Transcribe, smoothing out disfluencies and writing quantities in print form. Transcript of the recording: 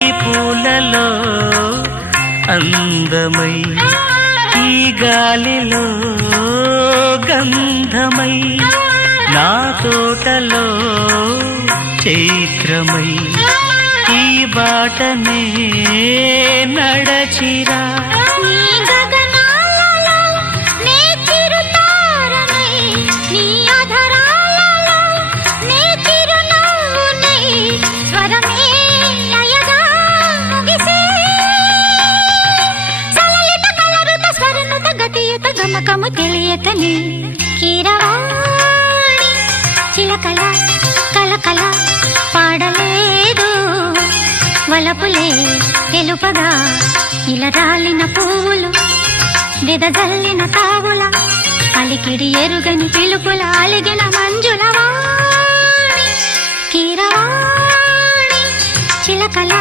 ఈ పూలలో అందమై ఈ గాలిలో గంధమై నా తోటలో చైత్రమై ఈ బాటనే నడచిరా గమకము తెలియకని కీరవాణి చిలకల కలకల పాడలేదు వలపులే తెలుపగా ఇలా రాలిన పువ్వులు వెదజల్లిన తావుల అలికిడి ఎరుగని పిలుపుల అలిగిన మంజుల వాణి కీరవాణి చిలకల